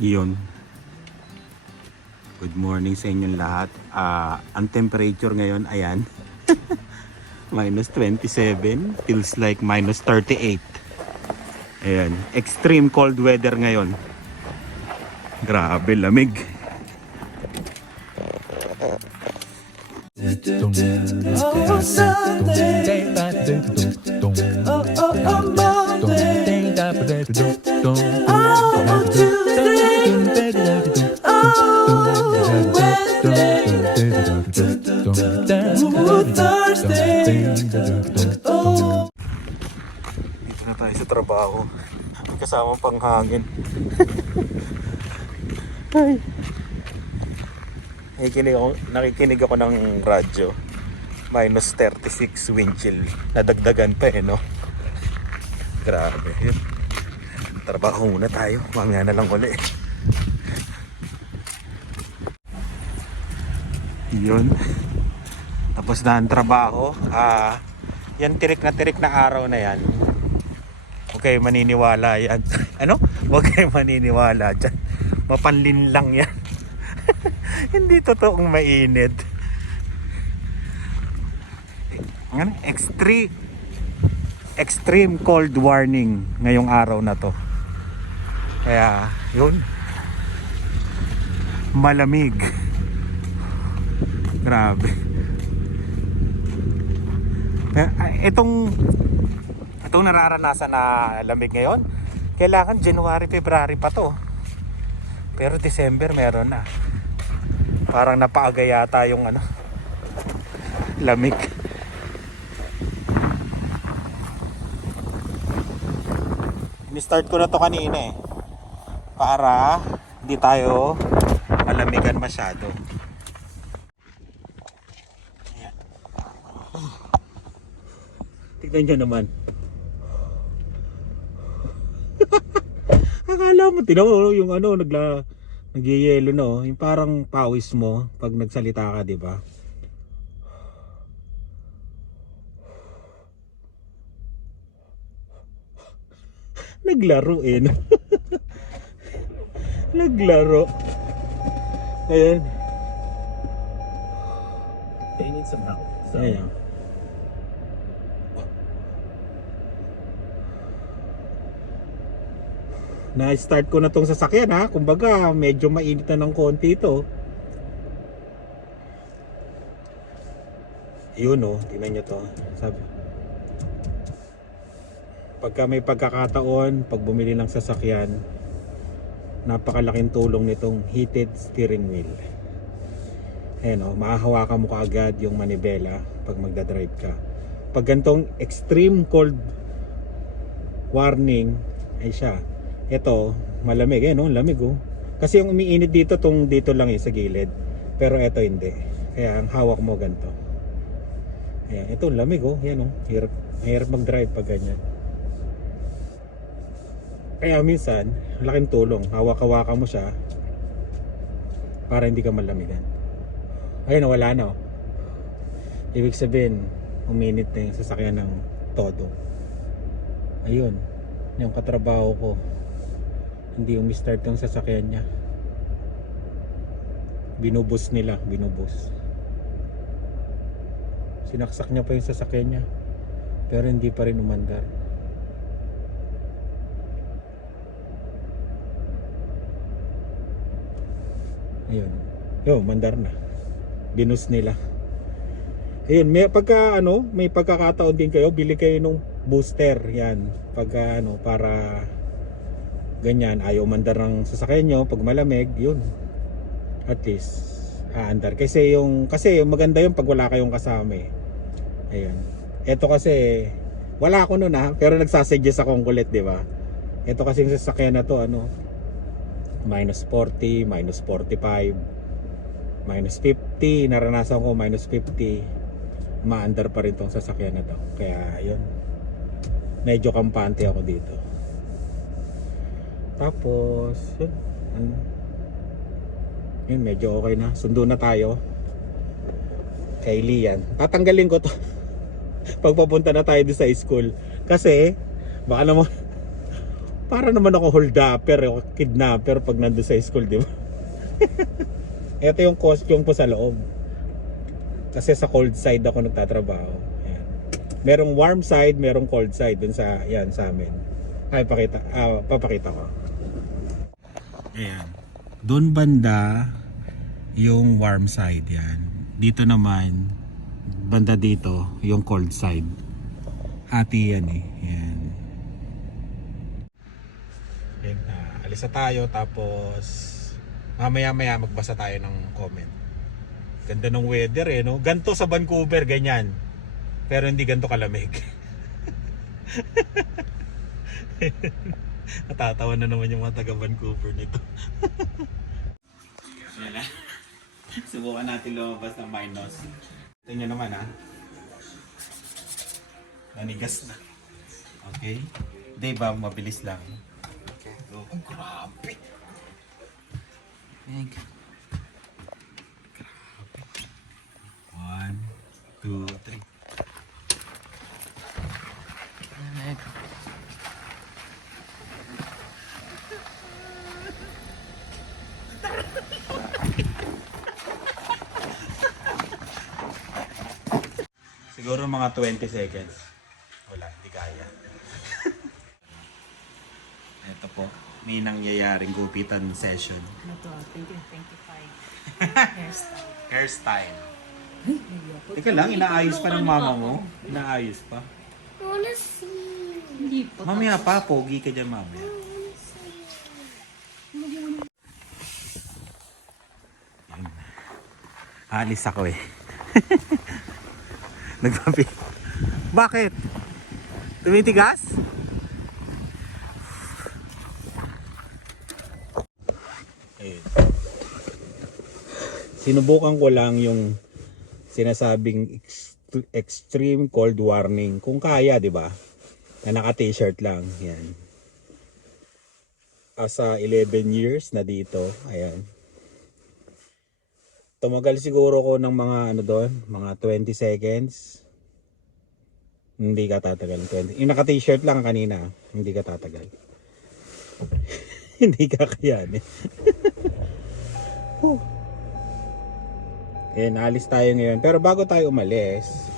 Yun. Good morning sa inyong lahat. Ang temperature ngayon, ayan. Minus 27. Feels like minus 38. Ayan. Extreme cold weather ngayon. Grabe, lamig. Dito na tayo sa trabaho. May kasamang panghangin. Ay. Nakikinig ako ng radyo. Minus 36 wind chill. Nadagdagan pa no? Grabe. Yun. Trabaho muna tayo. Mamaya na lang uli. Yun. Tapos na ang trabaho. Yan tirik na araw na yan. Huwag kayo maniniwala yan. Ano? Huwag kayo maniniwala dyan. Mapanlin lang yan. Hindi totoong mainit. Extreme cold warning ngayong araw na to. Kaya yun, malamig. Grabe. Itong nararanasan na lamig ngayon, kailangan January, February pa to. Pero December meron na. Parang napaaga yata yung lamig. Ini-start ko na to kanina para hindi tayo malamigan masyado. Ayan. Tignan nyo naman. Akala mo, tinan mo yung nagyayelo no, yung parang pawis mo pag nagsalita ka, di ba? Naglaro no? Naglaro. Ayan. They need some help. So. Ayan. Na-start ko na tong sasakyan kumbaga medyo mainit na ng konti ito. Yun tingnan nyo to. Sabi, pagka may pagkakataon, pag bumili ng sasakyan, napakalaking tulong nitong heated steering wheel. Ayan mahahawakan mo kaagad yung manibela pag magdadrive ka. Pag gantong extreme cold warning ay siya. Ito, malamig lamig Kasi yung umiinit dito dito lang sa gilid. Pero ito hindi. Kaya ang hawak mo ganito. Ayan, ito lamig Yan hirap mag-drive pag ganyan. Kaya minsan, laking tulong. Hawak-hawakan mo siya para hindi ka malamigan. Ayun, wala na Ibig sabihin, uminit na yung sasakyan ng todo. Ayun, yung katrabaho ko. Hindi umi-start yung sasakyan niya. Binubus nila, sinaksak niya pa yung sasakyan niya, pero hindi pa rin umandar. Ayun, umandar na. Binus nila. Ayun, may pagkakataon din kayo, bili kayo nung booster yan. Pagka para ganyan, ayaw mandar ng sasakyan nyo pag malamig, yun at least aandar. Kasi maganda yung pag wala kayong kasama Ayun, eto kasi wala ako nun pero nagsasuggest akong kulit, di ba? Eto kasi yung sasakyan na to minus 40, minus 45, minus 50, naranasan ko minus 50, maandar pa rin tong sasakyan na to. Kaya yun, medyo kampante ako dito. Tapos yun, medyo okay na. Sundo na tayo kay Lian. Tatanggalin ko to pagpapunta na tayo sa school. Kasi baka naman Para naman ako holdupper o kidnapper pag nandun sa school, di ba? Ito yung costume ko sa loob. Kasi sa cold side ako nagtatrabaho. Ayan. Merong warm side, merong cold side dun sa, yan, sa amin. Ay, papakita ko. Ayan. Doon banda yung warm side, yan. Dito naman, banda dito, yung cold side. Hati yan eh. Yan. Ayan, alis na tayo tapos mamaya magbasa tayo ng comment. Ganda ng weather eh, no? Ganto sa Vancouver, ganyan. Pero hindi ganto kalamig. Natatawa na naman yung mga taga Vancouver nito. Yan na. Subukan natin lumabas ng minus. Tingnan naman ha. Nanigas na. Okay. Diba, mabilis lang. Okay. Oh, grabe. Grabe. 1, 2, 3. Siguro mga 20 seconds. Wala, hindi kaya. Ito po, may nangyayaring gupitan session. Ano to? 2025. Hairstyle. Hairstyle. Teka lang, inaayos pa ng mama mo. Inaayos pa. Wanna see. Hindi po. Mamaya pa, pogi ka dyan mamaya. Yan. Alis ako eh. Nagpapi. Bakit? Tumitigas? Ayun. Sinubukan ko lang yung sinasabing extreme cold warning. Kung kaya, di ba? Na naka-t-shirt lang. Yan. Asa 11 years na dito. Ayan. Tumagal siguro ko ng mga ano doon, mga 20 seconds. Hindi ka tatagal. 20. Yung naka-t-shirt lang kanina, hindi ka tatagal. Hindi ka kayanin. Ayan, alis tayo ngayon. Pero bago tayo umalis,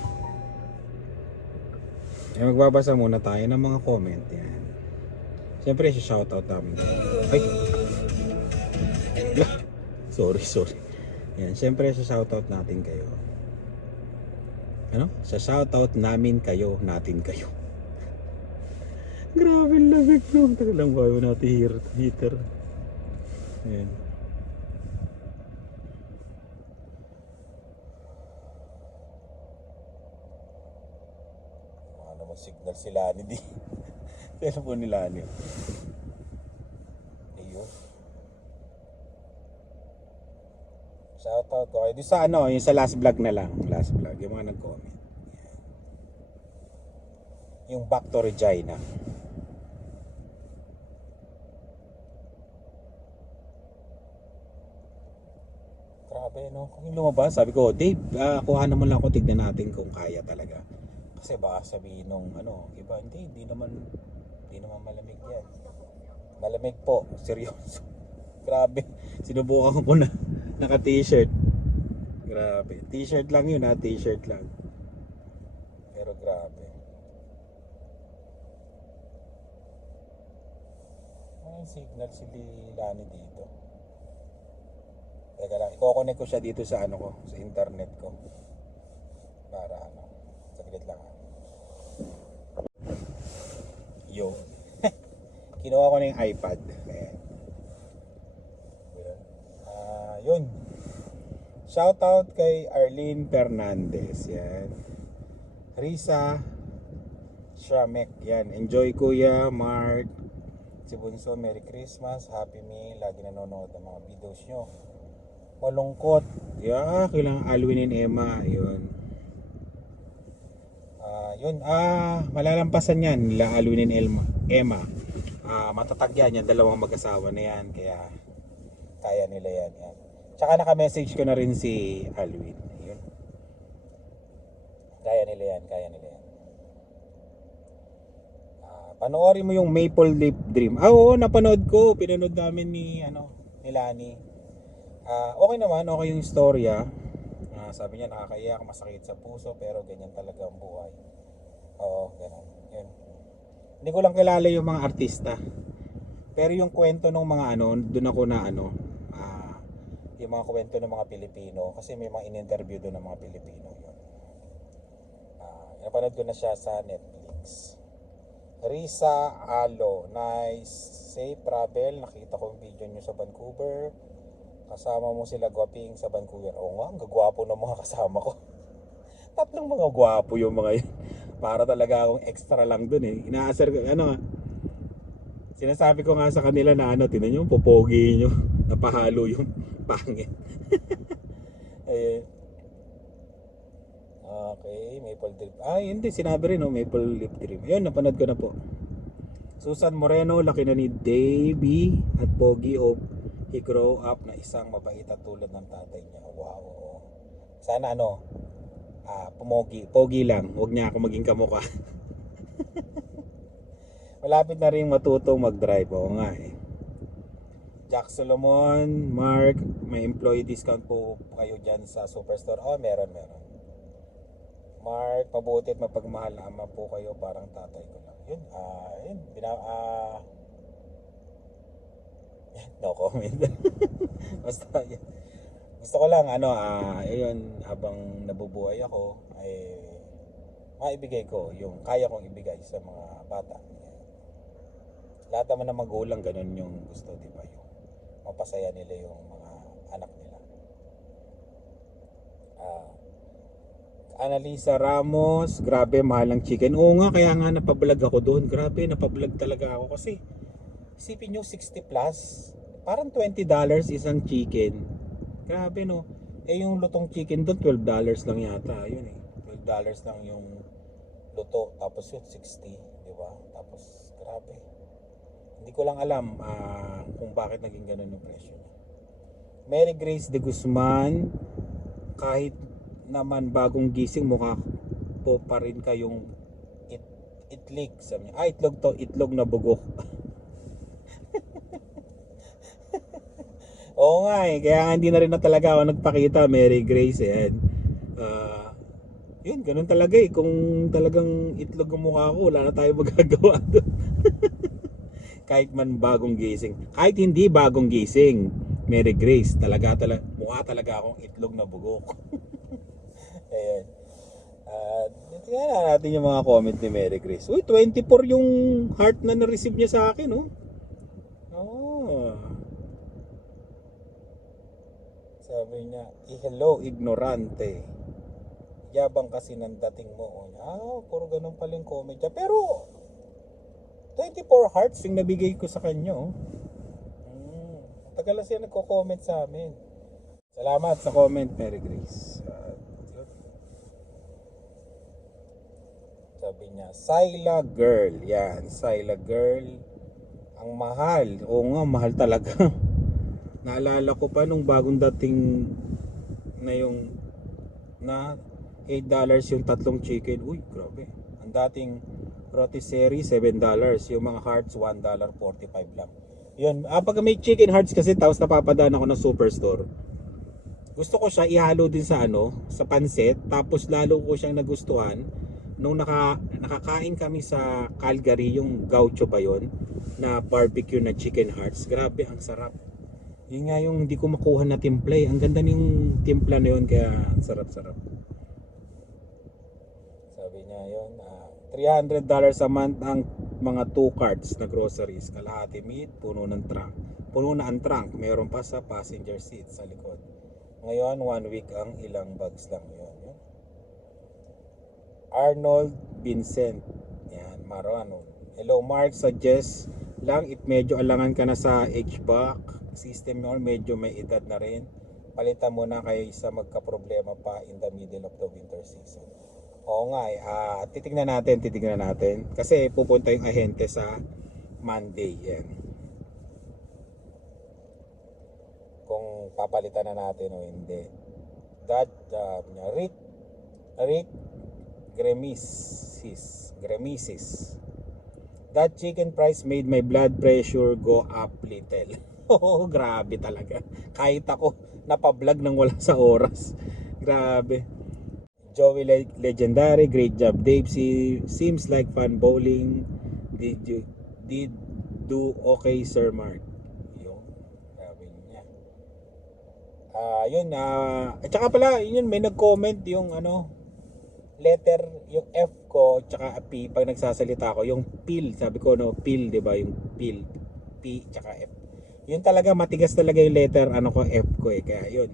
magbabasa muna tayo ng mga comment. Yan. Siyempre, shoutout namin. Ay! Sorry. Yan, siyempre, shoutout natin kayo. Ano? Shoutout namin kayo, natin kayo. Grabe lamig, no? Tagal lang bago natin heater. Yan. Signal sila ni di. Telephone nila ni. Ayun. Shoutout ko kayo. Di sa ano, yung sa last vlog na lang. Last vlog, yung mga nag-comment. Yan. Yung back to Regina. Grabe, no? Kung yung lumabas, sabi ko, Dave, kuhanan mo lang ako, tignan natin kung kaya talaga. Kasi baka sabihin nung ano, iba, hindi naman malamig yan. Malamig po, seryoso. Grabe, sinubukan ko na naka t-shirt. Grabe, t-shirt lang yun ha, t-shirt lang. Pero grabe. May signal si Lani dito. Teka lang, i-connect ko siya dito sa ano ko, sa internet ko. Para ano, saglit lang ha. Yo. Kinuha ko na yung iPad. Ayan. Yun. Shoutout kay Arlene Fernandez. Yan. Risa Shramek. Yan. Enjoy Kuya Mark. Si Bunso, Merry Christmas. Happy Meal. Lagi nanonood ng mga videos nyo. Malungkot. Yeah, kailangan Alwin and Emma. Yun. Malalampasan yan nila Alwin and Emma. Matatag yan dalawang mag-asawa na yan, kaya kaya nila yan. Tsaka naka-message ko na rin si Alwin. Yun. Kaya nila yan. Panoorin mo yung Maple Leaf Dream. Oo, napanood ko. Pinanood namin ni Lani. Okay naman, okay yung istorya. Sabi niya nakakaiyak, masakit sa puso, pero ganyan talaga ang buhay. Oo, ganun. Yun. Hindi ko lang kilala yung mga artista. Pero yung kwento ng mga doon ako na yung mga kwento ng mga Pilipino, kasi may mga in-interview doon ng mga Pilipino. Yun. Napanood ko na siya sa Netflix. Risa Alo, nice. Safe travel. Nakita ko yung video nyo sa Vancouver. Kasama mo sila gwaping sa Vancouver. Oo nga, ang gagwapo ng mga kasama ko. Tatlong mga gwapo yung mga yun. Para talaga akong extra lang dun eh. Inaasar ko, sinasabi ko nga sa kanila na tinan nyo, popogi nyo. Napahalo yung pangit. Okay, Maple Leaf. Hindi, sinabi rin, Maple Leaf Dream. Ayun, napanood ko na po. Susan Moreno, laki na ni Davey at Pogi he grow up na isang mabait at tulad ng tatay niya. Wow. Sana Pogi lang. Huwag niya ako maging kamukha. Malapit na rin matutong mag-drive. Oo nga eh. Jack Solomon, Mark, may employee discount po kayo dyan sa Superstore. Meron. Mark, mabuti at mapagmahal na ama po kayo, parang tatay ko lang. Yun, no comment. Basta, gusto ko lang, ayun, habang nabubuhay ako, ay maibigay ko yung kaya kong ibigay sa mga bata. Lahat naman ng magulang, ganun yung gusto, di ba? Yung mapasaya nila yung mga anak nila. Annalisa Ramos, grabe mahal ng chicken. Oo nga, kaya nga napablog ako doon. Grabe, napablog talaga ako kasi isipin nyo 60 plus. Parang $20 isang chicken. Grabe no. Yung lutong chicken doon $12 lang yata. Yun eh. $12 lang yung luto. Tapos yun 60, di ba? Tapos grabe. Hindi ko lang alam kung bakit naging ganun yung presyo niya. Mary Grace de Guzman, kahit naman bagong gising mukha po pa rin kayong itlig, sabi niya. Itlog to, itlog na bugok. Oo nga eh, kaya nga hindi na rin na talaga ako nagpakita, Mary Grace eh. Yun, ganun talaga eh. Kung talagang itlog ang mukha ko, wala na tayo magagawa doon. Kahit man bagong gising, kahit hindi bagong gising, Mary Grace, mukha talaga akong itlog na bugok. Ayan. Tingnan na natin yung mga comment ni Mary Grace. Uy, 24 yung heart na na-receive niya sa akin, Sabi niya, hello, ignorante. Yabang kasi ng dating mo. Puro ganun pala yung comment niya. Pero, 24 hearts yung nabigay ko sa kanya, Tagal na siya nagko-comment sa amin. Salamat sa comment, Mary Grace. Sabi niya, Syla Girl. Yan, Syla Girl. Ang mahal. Oo nga, mahal talaga. Naalala ko pa nung bagong dating na yung $8 yung tatlong chicken. Uy, grabe. Ang dating rotisserie, $7. Yung mga hearts, $1.45 lang. Yun, pag may chicken hearts kasi tapos napapadaan ako ng Superstore. Gusto ko siya ihalo din sa sa pansit. Tapos lalo ko siyang nagustuhan nung nakakain kami sa Calgary, yung gaucho ba yun, na barbecue na chicken hearts. Grabe, ang sarap. Yun nga yung hindi ko makuha na timpla eh. Ang ganda yung timpla na yun, kaya sarap-sarap. Sabi niya yun, $300 a month ang mga 2 carts na groceries. Kalahati meat, puno na ang trunk. Mayroon pa sa passenger seat sa likod. Ngayon, 1 week ang ilang bags lang yun. Arnold Vincent. Yan, Marano. Hello Mark, suggest lang if medyo alangan ka na sa HVAC system mo, medyo may edad na rin, palitan mo na kaysa magka-problema pa in the middle of the winter season. Oo nga titignan natin kasi pupunta yung ahente sa Monday yan. Kung papalitan na natin o hindi. Rick Gremisis. That chicken price made my blood pressure go up little. Oh, grabe talaga. Kahit ako, napablog ng wala sa oras. Grabe. Joey Legendary, great job Dave. Seems like fun bowling. Did do okay Sir Mark. Yun, sabi niya. Yun, at saka pala, yun, may nag-comment yung letter, yung F ko, tsaka P, pag nagsasalita ako, yung pill, sabi ko, no, pill, di ba, yung pill, P, tsaka F. Yun talaga, matigas talaga yung letter, F ko kaya yun,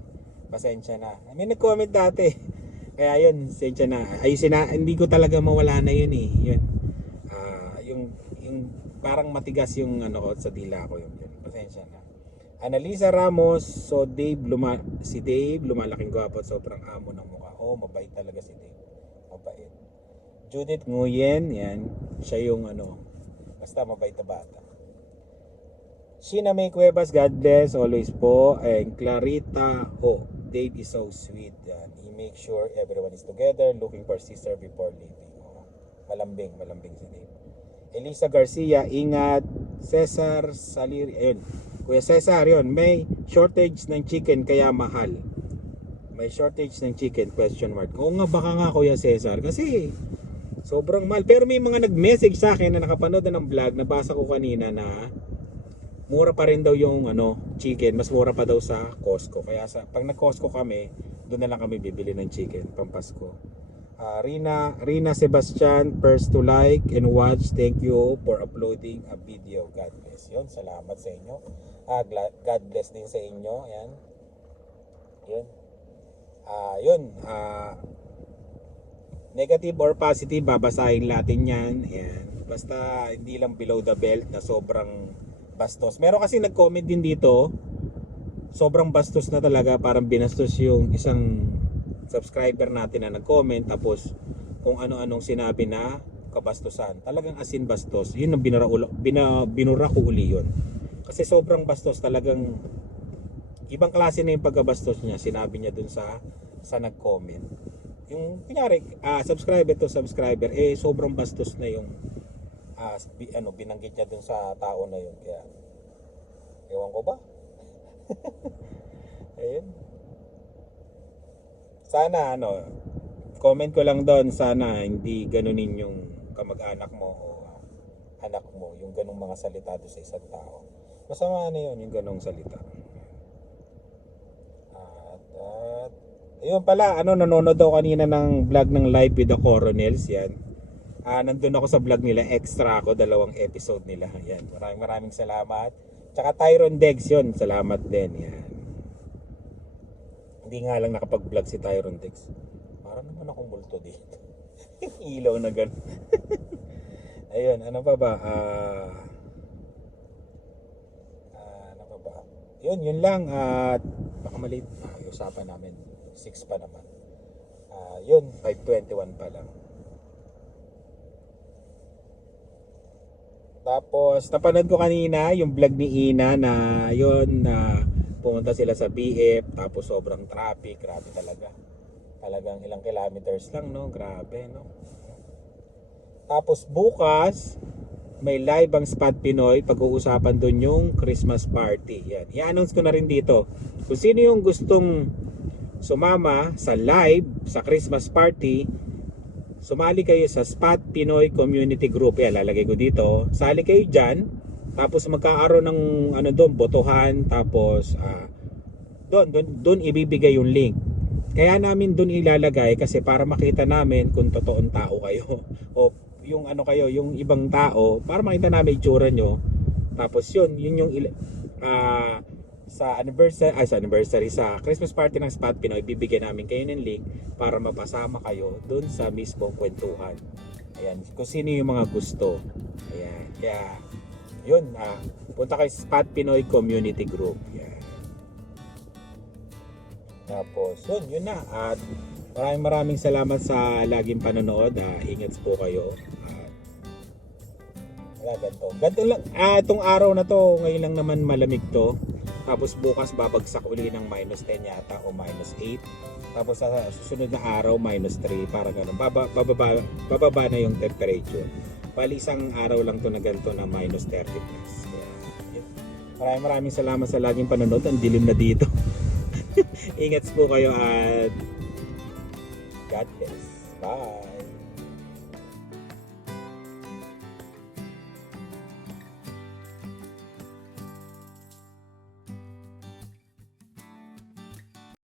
pasensya na. May nag-comment dati, kaya yun, pasensya na. Ayusin na, hindi ko talaga mawala na yun yun. Yung parang matigas yung ko sa dila ko yun, pasensya na. Annalisa Ramos, so si Dave, lumalaking gwapo at sobrang amo ng mukha. Oh, mabait talaga si Dave. Mabait. Judith Nguyen, yan. Siya yung basta mabait na bata. Sheena May Cuevas, God bless, always po. And Clarita, Dave is so sweet. Yan. He makes sure everyone is together, looking for sister before leaving. Malambing si Dave. Elisa Garcia, ingat. Cesar Salir, ayun. Kuya Cesar, yun, may shortage ng chicken kaya mahal. May shortage ng chicken, question mark. Oo nga, baka nga Kuya Cesar, kasi sobrang mahal. Pero may mga nag-message sa akin na nakapanood na ng vlog, nabasa ko kanina na mura pa rin daw yung chicken, mas mura pa daw sa Costco. Kaya pag nag-Costco kami, doon na lang kami bibili ng chicken, pampasko. Rina Sebastian, first to like and watch. Thank you for uploading a video. God bless. Yun, salamat sa inyo. God bless din sa inyo. Yan. Yun. Negative or positive, babasahin natin yan. Yan. Basta hindi lang below the belt na sobrang bastos. Meron kasi nag-comment din dito, sobrang bastos na talaga, parang binastos yung isang subscriber natin na nag-comment, tapos kung ano-anong sinabi na kabastusan, talagang asin bastos. Yun ang binura ko uli yun, kasi sobrang bastos, talagang ibang klase na yung pagkabastos niya. Sinabi niya dun sa nag-comment, yung kunyari subscriber to subscriber, sobrang bastos na yung binanggit niya dun sa tao na yun. Kaya ewan ko ba. Ayun. Sana comment ko lang doon, sana hindi ganunin yung kamag-anak mo o anak mo, yung ganung mga salita doon sa isang tao. Masama na yun, yung ganung salita. At ayun pala, nanonood daw kanina ng vlog ng Live with the Coronels, yan. Nandun ako sa vlog nila, extra ako, 2 episode nila. Yan, maraming salamat. Tsaka Tyron Dex yun, salamat din. Yan. Hindi nga lang nakapag-vlog si Tyron Dex. Parang naman akong multo dito. Ilaw na gano'n. Ayun, ano pa ba? Ano pa ba? Yun lang. Baka maliit. Usapan namin. 6 pa naman. Yun, 5:21 pa lang. Tapos, napanood ko kanina yung vlog ni Ina na yun, pumunta sila sa BF, tapos sobrang traffic, grabe talaga. Talagang ilang kilometers lang, no? Grabe, no? Tapos bukas, may live ang Spot Pinoy, pag-uusapan doon yung Christmas party. Yan. I-announce ko na rin dito. Kung sino yung gustong sumama sa live, sa Christmas party, sumali kayo sa Spot Pinoy Community Group. Yan, lalagay ko dito. Sali kayo dyan. Tapos magkakaroon ng doon, botohan, tapos doon ibibigay yung link. Kaya namin doon ilalagay kasi para makita namin kung totoong tao kayo o yung kayo, yung ibang tao, para makita namin itsura nyo. Tapos yun yung sa anniversary sa Christmas party ng Spot Pinoy, bibigyan namin kayo ng link para mapasama kayo doon sa mismong kwentuhan. Ayan, kung sino yung mga gusto. Ayan, kaya yun, punta kay Spot Pinoy Community Group. Yan. Tapos, yun na. At maraming salamat sa laging panonood. Ingat po kayo. Ganito lang. Itong araw na to, ngayon lang naman malamig to. Tapos bukas babagsak uli ng -10 yata o -8. Tapos sa susunod na araw, -3. Para ganun. Bababa na yung temperature. Bali, isang araw lang to na ganito na -30 plus. Kaya, yun. Maraming salamat sa laging panonood. Ang dilim na dito. Ingat po kayo at God bless. Bye!